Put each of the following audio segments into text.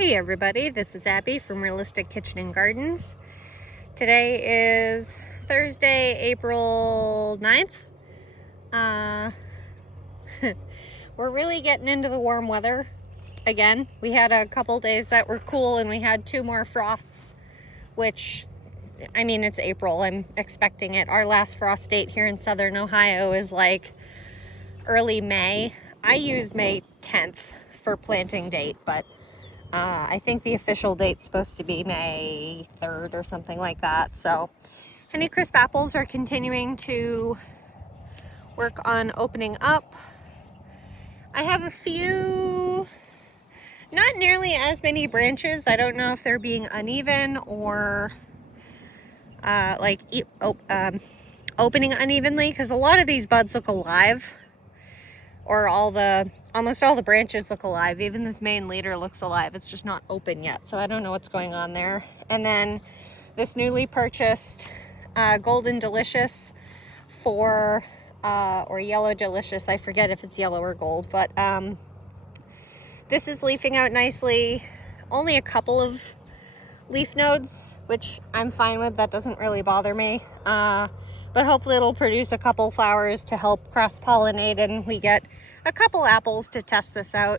Hey everybody, this is Abby from Realistic Kitchen and Gardens. Today is Thursday, April 9th. We're really getting into the warm weather again. We had a couple days that were cool and we had 2 more frosts, which, I mean, it's April. I'm expecting it. Our last frost date here in southern Ohio is like early May. I used May 10th for planting date, but I think the official date's supposed to be May 3rd or something like that. So Honeycrisp apples are continuing to work on opening up. I have a few, not nearly as many branches. I don't know if they're being uneven or opening unevenly, because a lot of these buds look alive, or almost all the branches look alive. Even this main leader looks alive. It's just not open yet, so I don't know what's going on there. And then this newly purchased Golden Delicious or Yellow Delicious, I forget if it's yellow or gold, but this is leafing out nicely. Only a couple of leaf nodes, which I'm fine with. That doesn't really bother me. But hopefully it'll produce a couple flowers to help cross-pollinate and we get a couple apples to test this out.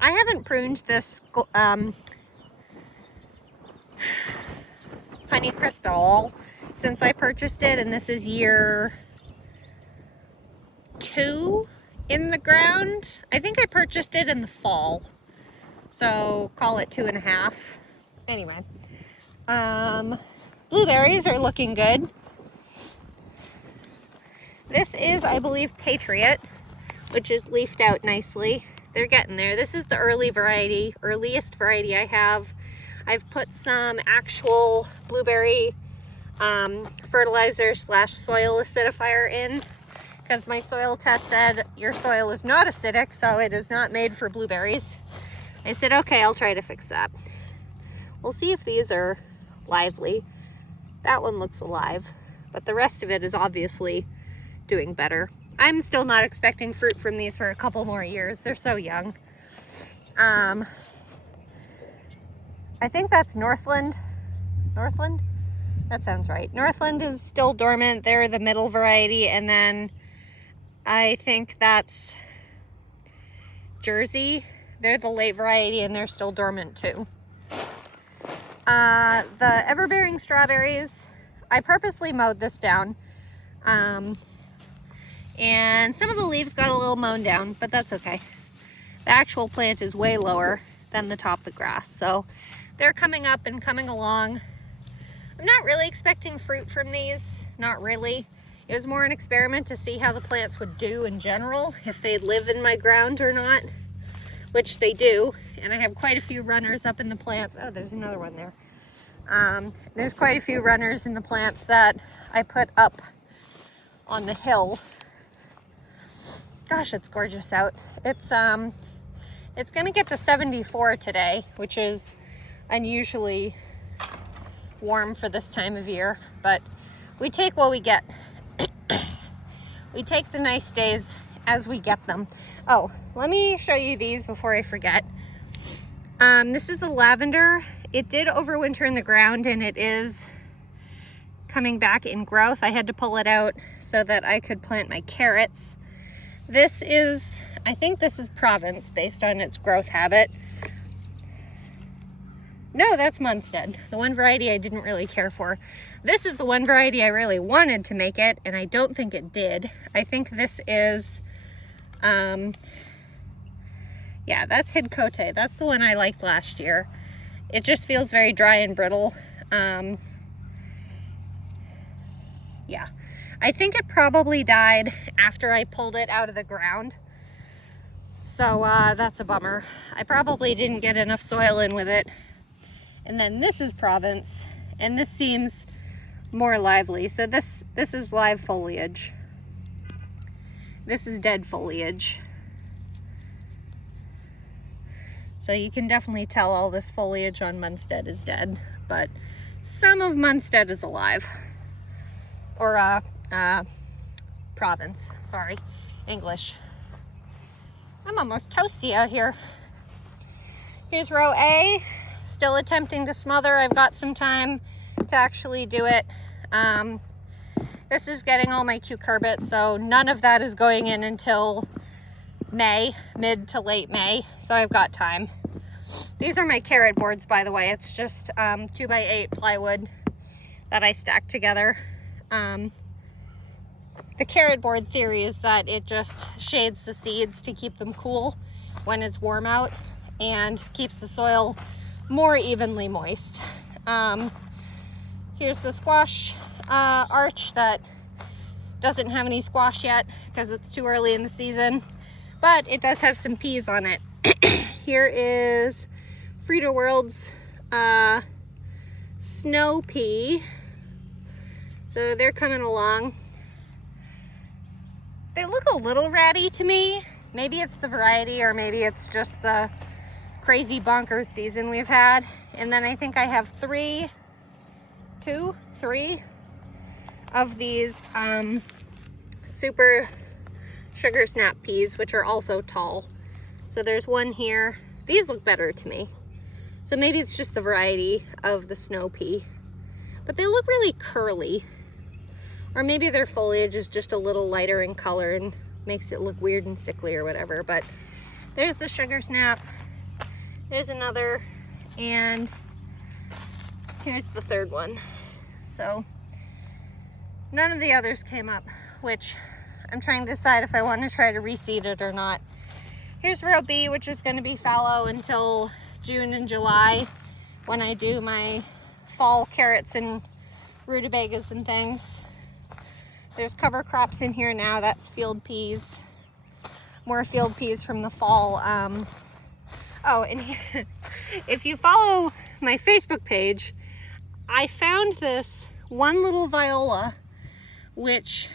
I haven't pruned this Honeycrisp at all since I purchased it, and this is year 2 in the ground. I think I purchased it in the fall, so call it 2.5. Anyway, blueberries are looking good. This is, I believe, Patriot, which is leafed out nicely. They're getting there. This is the earliest variety I have. I've put some actual blueberry fertilizer / soil acidifier in, because my soil test said your soil is not acidic, so it is not made for blueberries. I said, okay, I'll try to fix that. We'll see if these are lively. That one looks alive, but the rest of it is obviously doing better. I'm still not expecting fruit from these for a couple more years. They're so young. I think that's Northland. Northland? That sounds right. Northland is still dormant. They're the middle variety, and then I think that's Jersey. They're the late variety and they're still dormant too. The everbearing strawberries, I purposely mowed this down. And some of the leaves got a little mown down, but that's okay. The actual plant is way lower than the top of the grass, so they're coming up and coming along. I'm not really expecting fruit from these, not really. It was more an experiment to see how the plants would do in general, if they'd live in my ground or not, which they do. And I have quite a few runners up in the plants. Oh, there's another one there. There's quite a few runners in the plants that I put up on the hill. Gosh, it's gorgeous out. It's gonna get to 74 today, which is unusually warm for this time of year, but we take what we get. We take the nice days as we get them. Oh, let me show you these before I forget. This is the lavender. It did overwinter in the ground and it is coming back in growth. I had to pull it out so that I could plant my carrots. This is, I think this is Provence based on its growth habit. No, that's Munstead, the one variety I didn't really care for. This is the one variety I really wanted to make it, and I don't think it did. I think this is, yeah, that's Hidcote. That's the one I liked last year. It just feels very dry and brittle. Yeah, I think it probably died after I pulled it out of the ground. So that's a bummer. I probably didn't get enough soil in with it. And then this is Provence, and this seems more lively. So this is live foliage. This is dead foliage. So you can definitely tell all this foliage on Munstead is dead, but some of Munstead is alive. Or Provence, sorry, English. I'm almost toasty out here. Here's row A, still attempting to smother. I've got some time to actually do it. This is getting all my cucurbits, so none of that is going in until May, mid to late May, so I've got time. These are my carrot boards, by the way. It's just 2x8 plywood that I stacked together. The carrot board theory is that it just shades the seeds to keep them cool when it's warm out and keeps the soil more evenly moist. Here's the squash arch that doesn't have any squash yet because it's too early in the season, but it does have some peas on it. Here is Frida World's snow pea. So they're coming along. They look a little ratty to me. Maybe it's the variety, or maybe it's just the crazy bonkers season we've had. And then I think I have three of these super sugar snap peas, which are also tall. So there's one here. These look better to me. So maybe it's just the variety of the snow pea. But they look really curly. Or maybe their foliage is just a little lighter in color and makes it look weird and sickly or whatever. But there's the sugar snap. There's another. And here's the third one. So none of the others came up, which I'm trying to decide if I want to try to reseed it or not. Here's row B, which is going to be fallow until June and July when I do my fall carrots and rutabagas and things. There's cover crops in here now. That's field peas. More field peas from the fall. Oh, and if you follow my Facebook page, I found this one little viola, which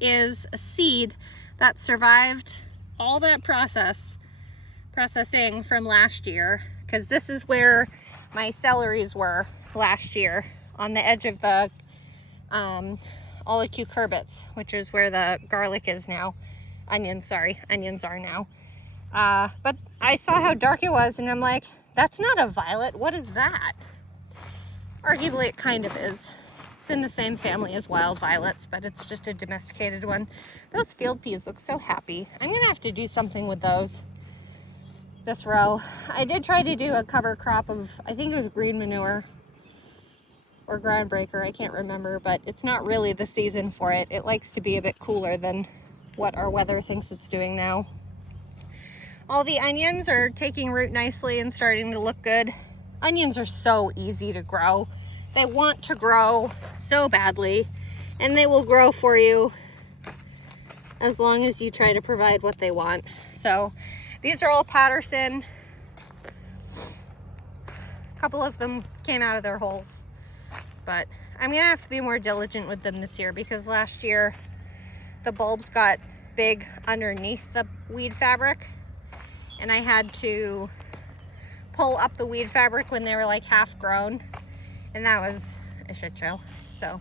is a seed that survived all that processing from last year, because this is where my celeries were last year, on the edge of the all the cucurbits, which is where the garlic is now. Onions are now. But I saw how dark it was and I'm like, that's not a violet, what is that? Arguably it kind of is. It's in the same family as wild violets, but it's just a domesticated one. Those field peas look so happy. I'm gonna have to do something with those this row. I did try to do a cover crop of, I think it was green manure or groundbreaker, I can't remember, but it's not really the season for it. It likes to be a bit cooler than what our weather thinks it's doing now. All the onions are taking root nicely and starting to look good. Onions are so easy to grow. They want to grow so badly, and they will grow for you as long as you try to provide what they want. So these are all Patterson. A couple of them came out of their holes, but I'm gonna have to be more diligent with them this year, because last year the bulbs got big underneath the weed fabric and I had to pull up the weed fabric when they were like half grown, and that was a shit show. So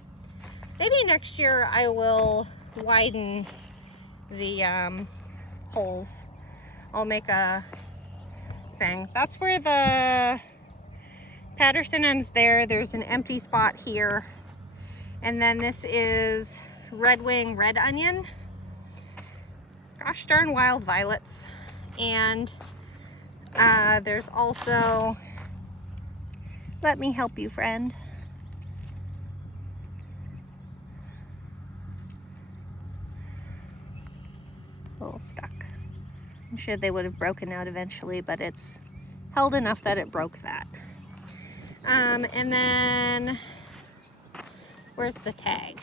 maybe next year I will widen the holes. I'll make a thing. That's where the Patterson ends there. There's an empty spot here. And then this is Red Wing Red Onion. Gosh darn wild violets. And there's also, let me help you, friend. A little stuck. I'm sure they would have broken out eventually, but it's held enough that it broke that. And then, where's the tag?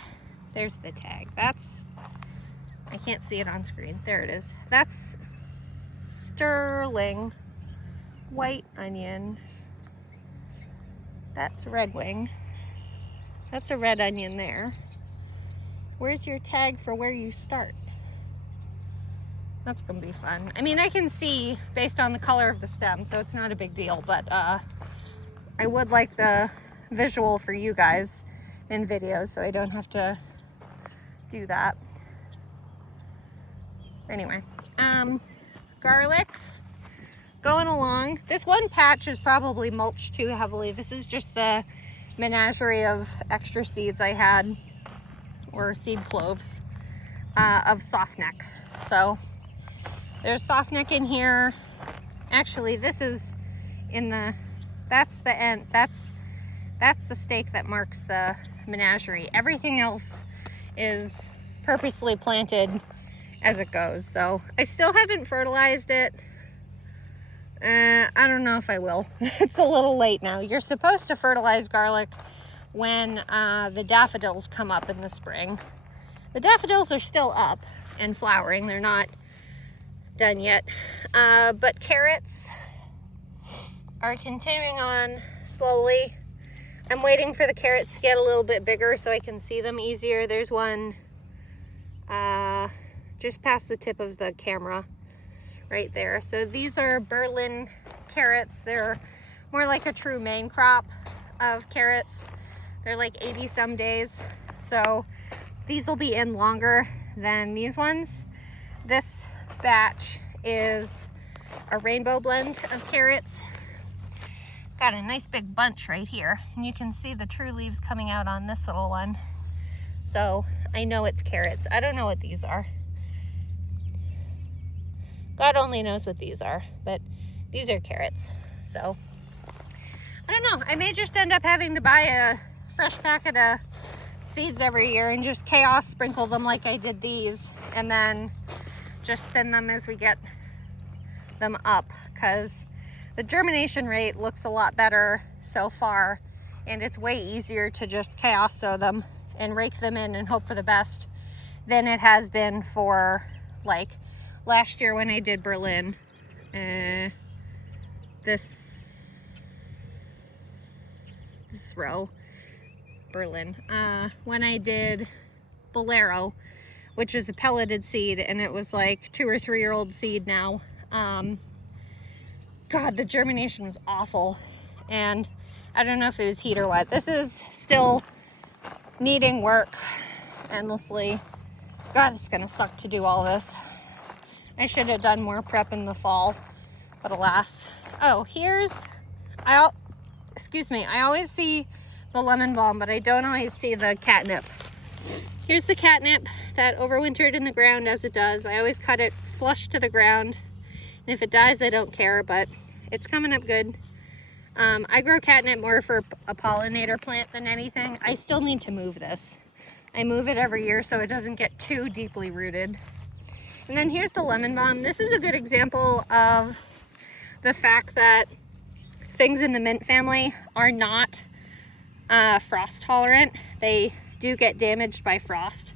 There's the tag. That's, I can't see it on screen. There it is. That's Sterling White Onion. That's Red Wing. That's a red onion there. Where's your tag for where you start? That's gonna be fun. I mean, I can see based on the color of the stem, so it's not a big deal, but I would like the visual for you guys in videos, so I don't have to do that. Anyway, garlic. going along. This one patch is probably mulched too heavily. This is just the menagerie of extra seeds I had, or seed cloves, of softneck. So there's softneck in here. Actually, this is in the, that's the end, that's the stake that marks the menagerie. Everything else is purposely planted as it goes. So I still haven't fertilized it. I don't know if I will. It's a little late now. You're supposed to fertilize garlic when the daffodils come up in the spring. The daffodils are still up and flowering. They're not done yet. But carrots are continuing on slowly. I'm waiting for the carrots to get a little bit bigger so I can see them easier. There's one just past the tip of the camera right there. So these are Berlin carrots. They're more like a true main crop of carrots. They're like 80 some days. So these will be in longer than these ones. This batch is a rainbow blend of carrots. Got a nice big bunch right here, and you can see the true leaves coming out on this little one. So I know it's carrots. I don't know what these are. God only knows what these are, but these are carrots. So I don't know. I may just end up having to buy a fresh packet of seeds every year and just chaos sprinkle them like I did these, and then just thin them as we get them up, because the germination rate looks a lot better so far, and it's way easier to just chaos sow them and rake them in and hope for the best than it has been for, like, last year when I did Berlin. This row, Berlin. When I did Bolero, which is a pelleted seed, and it was like 2 or 3 year old seed now. God, the germination was awful, and I don't know if it was heat or what. This is still needing work endlessly. God, it's gonna suck to do all this. I should have done more prep in the fall, but alas. Oh, here's, excuse me, I always see the lemon balm, but I don't always see the catnip. Here's the catnip that overwintered in the ground as it does. I always cut it flush to the ground, and if it dies, I don't care, but it's coming up good. I grow catnip more for a pollinator plant than anything. I still need to move this. I move it every year so it doesn't get too deeply rooted. And then here's the lemon balm. This is a good example of the fact that things in the mint family are not frost tolerant. They do get damaged by frost,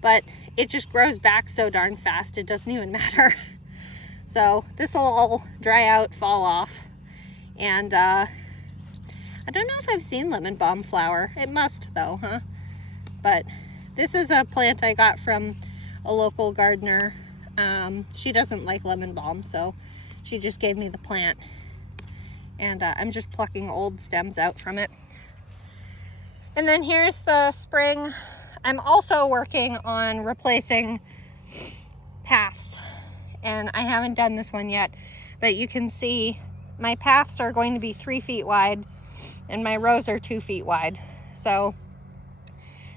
but it just grows back so darn fast it doesn't even matter. So this will all dry out, fall off, and I don't know if I've seen lemon balm flower. It must though, huh? But this is a plant I got from a local gardener. She doesn't like lemon balm, so she just gave me the plant, and I'm just plucking old stems out from it. And then here's the spring. I'm also working on replacing paths, and I haven't done this one yet, but you can see my paths are going to be 3 feet wide and my rows are 2 feet wide. So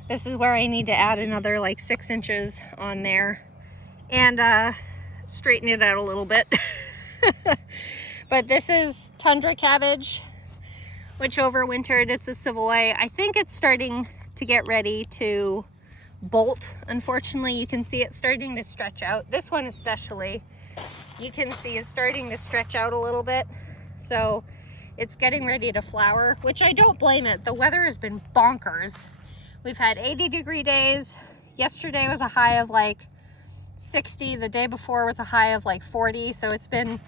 this is where I need to add another like 6 inches on there and straighten it out a little bit. But this is tundra cabbage, which overwintered. It's a Savoy. I think it's starting to get ready to bolt. Unfortunately, you can see it starting to stretch out. This one especially, you can see is starting to stretch out a little bit. So it's getting ready to flower, which I don't blame it. The weather has been bonkers. We've had 80-degree days. Yesterday was a high of like 60. The day before was a high of like 40. So it's been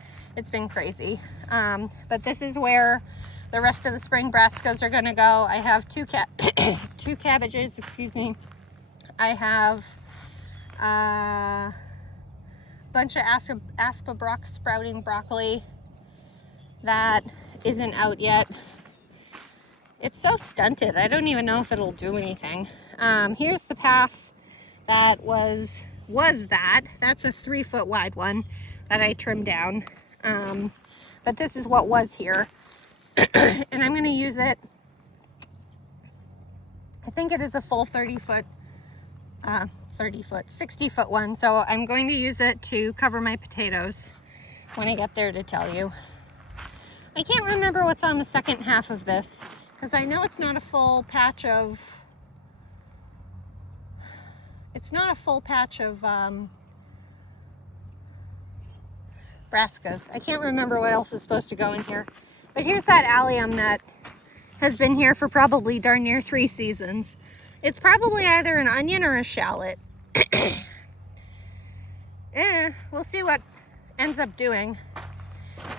crazy. But this is where the rest of the spring brassicas are gonna go. I have two cabbages, excuse me. I have a bunch of Aspa sprouting broccoli that isn't out yet. It's so stunted. I don't even know if it'll do anything. Here's the path that was that. That's a 3 foot wide one that I trimmed down. but this is what was here. And I'm going to use it. I think it is a full 60 foot one. So I'm going to use it to cover my potatoes when I get there to tell you. I can't remember what's on the second half of this, because I know it's not a full patch of, brassicas. I can't remember what else is supposed to go in here. But here's that allium that has been here for probably darn near 3 seasons. It's probably either an onion or a shallot. We'll see what ends up doing.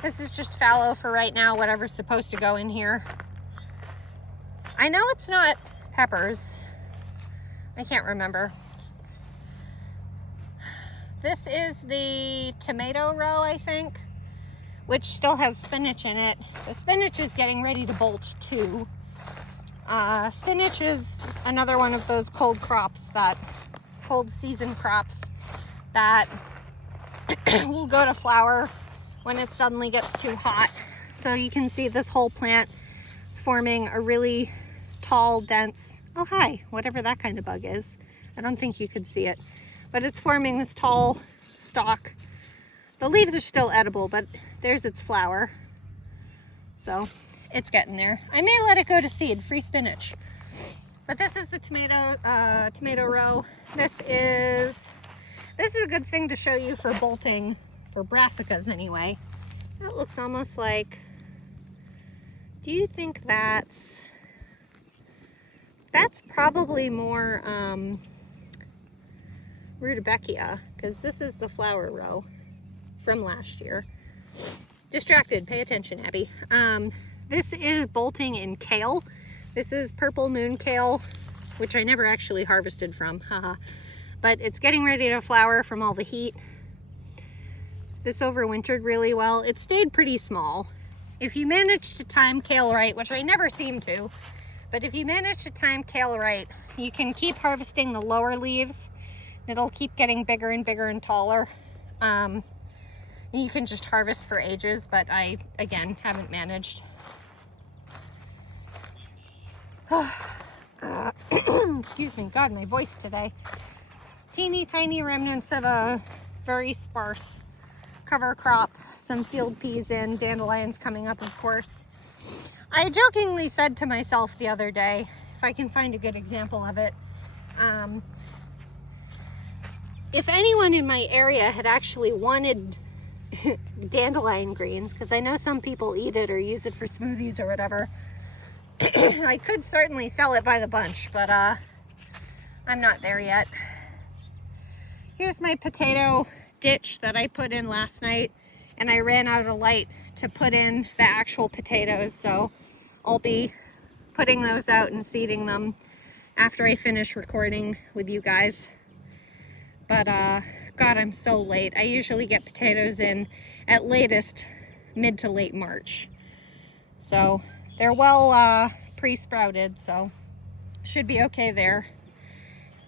This is just fallow for right now, whatever's supposed to go in here. I know it's not peppers. I can't remember. This is the tomato row, I think, which still has spinach in it. The spinach is getting ready to bolt too. Spinach is another one of those cold season crops that will go to flower when it suddenly gets too hot. So you can see this whole plant forming a really tall, dense, oh hi, whatever that kind of bug is. I don't think you could see it, but it's forming this tall stalk. The leaves are still edible, but there's its flower. So it's getting there. I may let it go to seed, free spinach. But this is the tomato row. This is a good thing to show you for bolting, for brassicas anyway. That looks almost like, do you think that's probably more rudbeckia, because this is the flower row from last year. Distracted, pay attention, Abby. This is bolting in kale. This is purple moon kale, which I never actually harvested from, haha. But it's getting ready to flower from all the heat. This overwintered really well. It stayed pretty small. If you manage to time kale right, which I never seem to, but if you manage to time kale right, you can keep harvesting the lower leaves. It'll keep getting bigger and bigger and taller. You can just harvest for ages, but I, again, haven't managed. Excuse me, God, my voice today. Teeny tiny remnants of a very sparse cover crop. Some field peas and dandelions coming up, of course. I jokingly said to myself the other day, if I can find a good example of it, if anyone in my area had actually wanted dandelion greens, because I know some people eat it or use it for smoothies or whatever, I could certainly sell it by the bunch, but I'm not there yet. Here's my potato ditch that I put in last night, and I ran out of light to put in the actual potatoes, so I'll be putting those out and seeding them after I finish recording with you guys. But God, I'm so late. I usually get potatoes in at latest mid to late March. So they're well pre-sprouted, so should be okay there.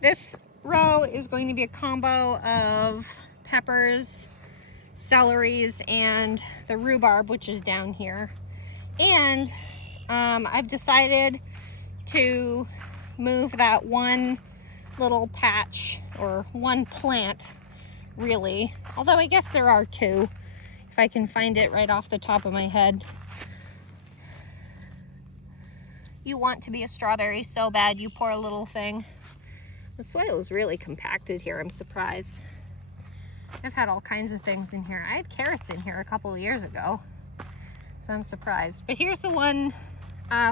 This row is going to be a combo of peppers, celeries, and the rhubarb, which is down here. And I've decided to move that one little patch, or one plant really, although I guess there are 2 if I can find it right off the top of my head. You want to be a strawberry so bad, you poor little thing. The soil is really compacted here, I'm surprised. I've had all kinds of things in here. I had carrots in here a couple of years ago, so I'm surprised. But here's the one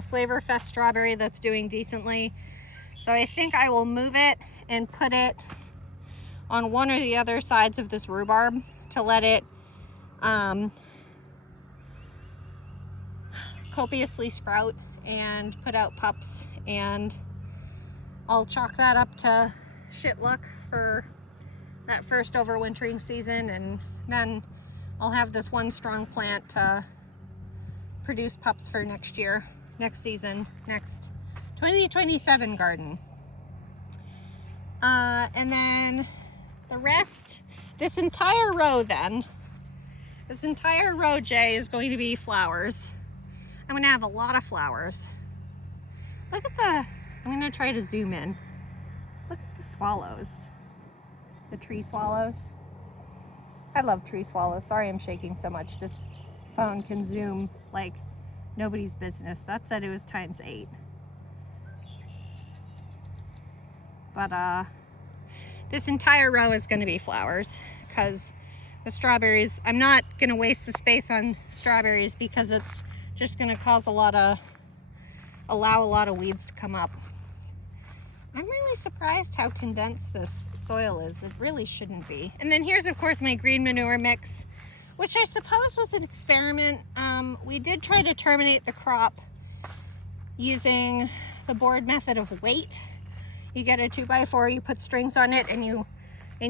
Flavor Fest strawberry that's doing decently. So I think I will move it and put it on one or the other sides of this rhubarb to let it copiously sprout and put out pups, and I'll chalk that up to shit luck for that first overwintering season, and then I'll have this one strong plant to produce pups for next year, next season, next 2027 garden. And then the rest, this entire row then, This entire row, Jay, is going to be flowers. I'm gonna have a lot of flowers. Look at the, I'm gonna try to zoom in. Look at the swallows. The tree swallows. I love tree swallows. Sorry I'm shaking so much. This phone can zoom like nobody's business. That said it was ×8. But this entire row is going to be flowers because the strawberries, I'm not going to waste the space on strawberries because it's just going to cause allow a lot of weeds to come up. I'm really surprised how condensed this soil is. It really shouldn't be. And then here's of course my green manure mix, which I suppose was an experiment. We did try to terminate the crop using the board method of weight. You get a 2x4, you put strings on it, and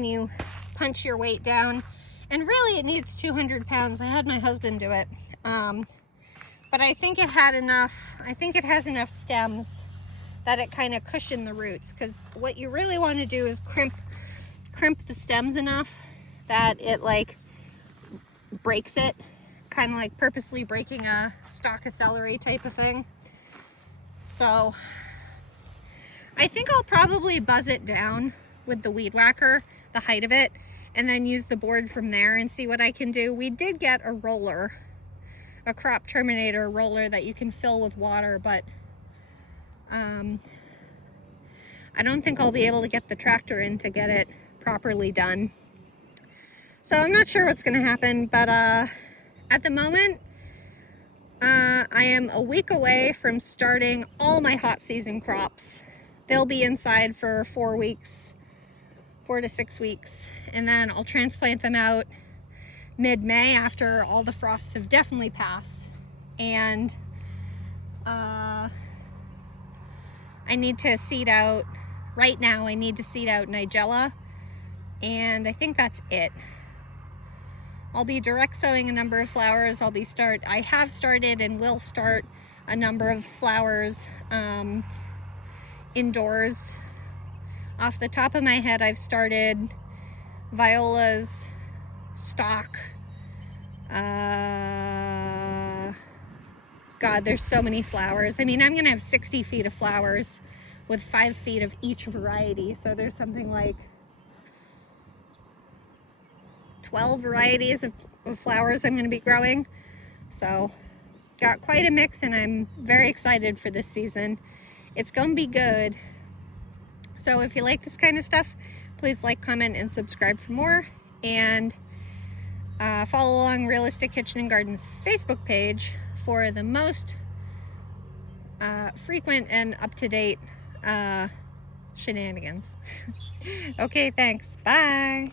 you punch your weight down. And really it needs 200 pounds. I had my husband do it. But I think it had enough, I think it has enough stems that it kind of cushioned the roots, because what you really want to do is crimp the stems enough that it like breaks it, kind of like purposely breaking a stalk of celery type of thing. So I think I'll probably buzz it down with the weed whacker, the height of it, and then use the board from there and see what I can do. We did get a roller, a crop terminator roller that you can fill with water, but I don't think I'll be able to get the tractor in to get it properly done. So I'm not sure what's going to happen, but at the moment, I am a week away from starting all my hot season crops. They'll be inside for 4 weeks, 4 to 6 weeks, and then I'll transplant them out mid-May after all the frosts have definitely passed. And I need to seed out, right now I need to seed out Nigella, and I think that's it. I'll be direct sowing a number of flowers. I have started and will start a number of flowers indoors. Off the top of my head, I've started violas, stock. God, there's so many flowers. I mean, I'm gonna have 60 feet of flowers with 5 feet of each variety. So there's something like 12 varieties of flowers I'm gonna be growing. So got quite a mix, and I'm very excited for this season. It's gonna be good. So if you like this kind of stuff, please like, comment, and subscribe for more. And follow along Realistic Kitchen and Gardens Facebook page for the most frequent and up-to-date shenanigans. Okay, thanks. Bye.